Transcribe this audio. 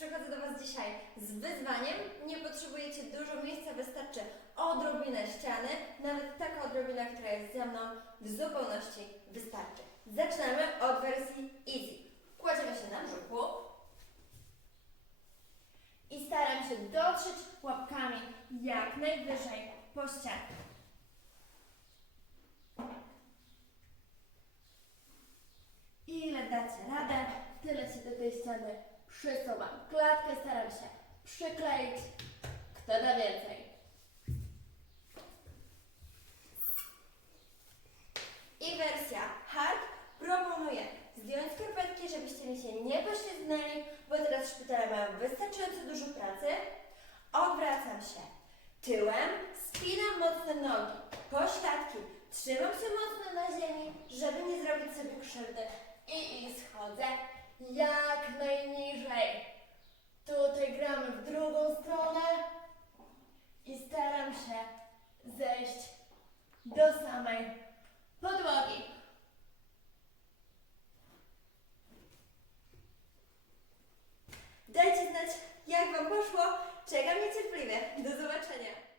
Przychodzę do Was dzisiaj z wyzwaniem. Nie potrzebujecie dużo miejsca, wystarczy odrobinę ściany. Nawet taka odrobina, która jest ze mną, w zupełności wystarczy. Zaczynamy od wersji easy. Kładziemy się na brzuchu i staram się dotrzeć łapkami jak najwyżej po ścianie. Ile dacie radę, tyle się do tej ściany przysuwam. Klatkę staram się przykleić. Kto da więcej? I wersja hard proponuję zdjąć skarpetki, żebyście mi się nie poślizgnęli, bo teraz szpitale mają wystarczająco dużo pracy. Odwracam się tyłem, spinam mocno nogi, pośladki, trzymam się mocno na ziemi, żeby nie zrobić sobie krzywdy i, i schodzę. Tutaj gramy w drugą stronę i staram się zejść do samej podłogi. Dajcie znać, jak Wam poszło. Czekam niecierpliwie. Do zobaczenia.